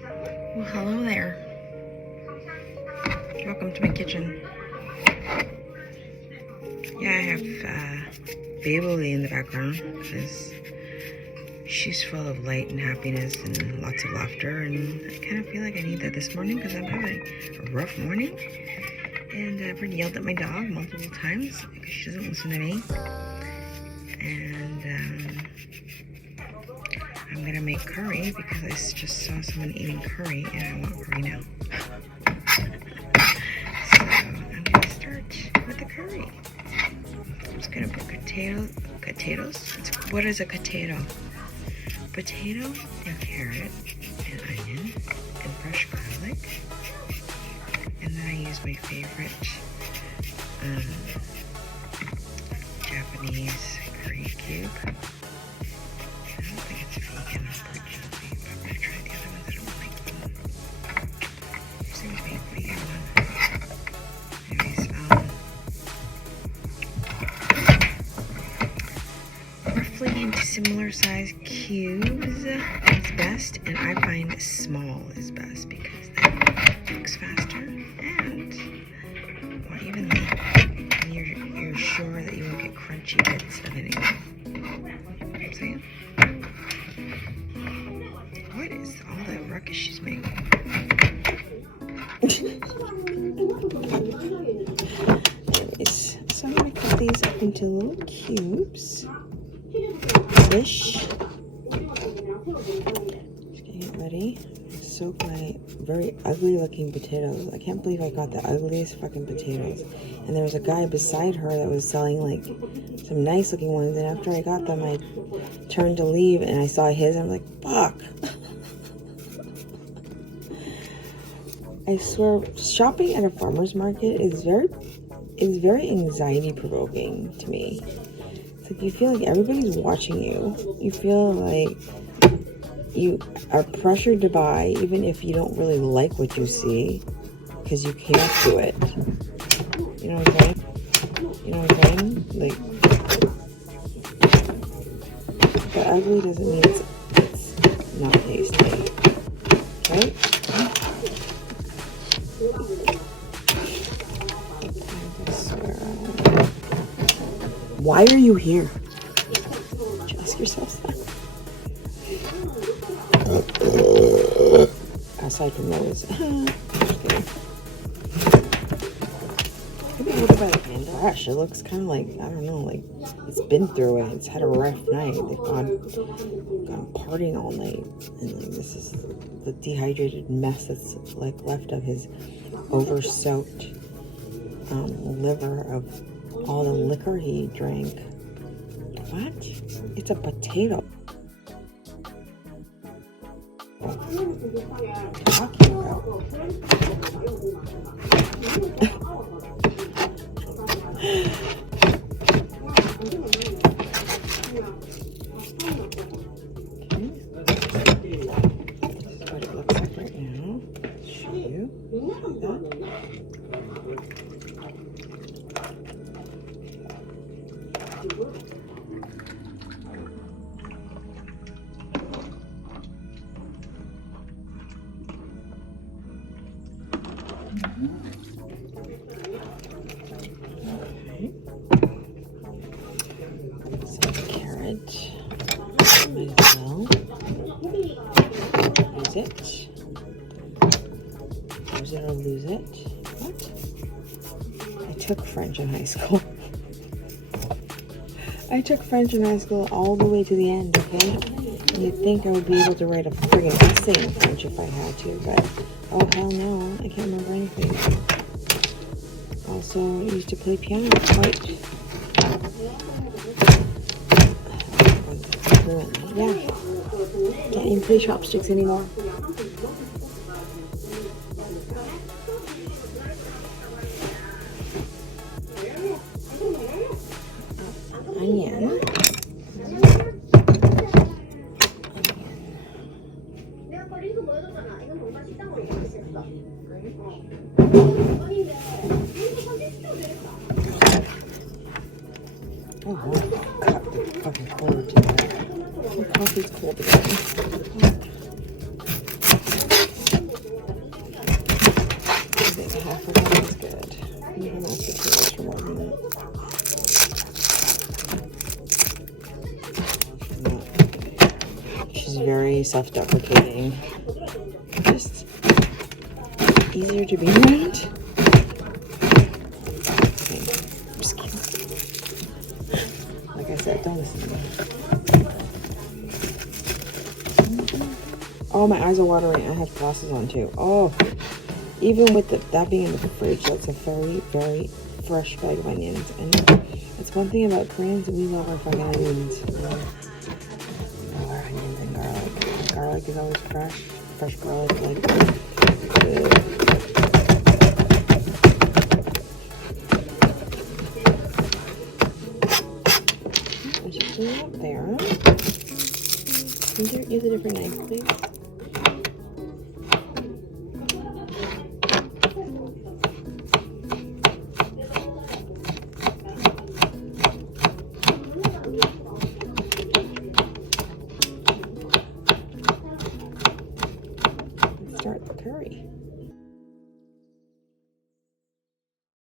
Well, hello there. Welcome to my kitchen. Yeah, I have Baby in the background because she's full of light and happiness and lots of laughter, and I kind of feel like I need that this morning because I'm having a rough morning. And I've already yelled at my dog multiple times because she doesn't listen to me. And I'm gonna make curry because I just saw someone eating curry and I want curry now. So I'm gonna start with the curry. I'm just gonna put potatoes. What is a potato? Potato and carrot and onion and fresh garlic. And then I use my favorite Japanese curry cube. I don't think it's vegan, unfortunately, but I'm gonna try the other ones. I don't like them. There seems to be a vegan one. Anyways, roughly into similar size cubes is best, and I find small is best because that cooks faster and more evenly. And you're sure that you won't get crunchy bits of anything. You know what I'm saying? What is all that ruckus she's making? Anyways, so I'm gonna cut these up into little cubes. Fish. Just getting it ready. Soak my very ugly looking potatoes. I can't believe I got the ugliest fucking potatoes. And there was a guy beside her that was selling like some nice looking ones, and after I got them I turned to leave and I saw his and I'm like, fuck. I swear, shopping at a farmer's market is very anxiety provoking to me. It's like you feel like everybody's watching you. You feel like you are pressured to buy even if you don't really like what you see because you can't do it. You know what I'm saying? You know what I'm saying? Like, the ugly doesn't mean it's not tasty. Right? I swear. Why are you here? Did you ask yourself that? Aside from those. Maybe look by the handle. Gosh, it looks kind of like, I don't know, like it's been through it. It's had a rough night. They've gone partying all night. And like this is the dehydrated mess that's like left of his over-soaked liver of all the liquor he drank. What? It's a potato. What are you talking about? This is what it looks like right now. Show you. Some carrot. Might as well use it. Use it or lose it. What? I took French in high school. I took French in high school all the way to the end, okay? And you'd think I would be able to write a friggin' essay in French if I had to, but oh hell no, I can't remember anything. Also, I used to play piano quite fluently. Yeah. Can't even play chopsticks anymore. Onion. Oh, wow. Cut the fucking cord. The coffee's cold again. potatoes for more than that. She's very self-deprecating. Just easier to be around. Okay, just kidding. Like I said, don't listen to me. Oh, my eyes are watering. I have glasses on too. Oh, even with that being in the fridge, that's a very, very fresh bag of onions. And it's one thing about Koreans, we love our fucking onions. Our onions and garlic. Garlic is always fresh. Fresh garlic, like good. I should put it up there. Can you use a different knife, please? Start the curry.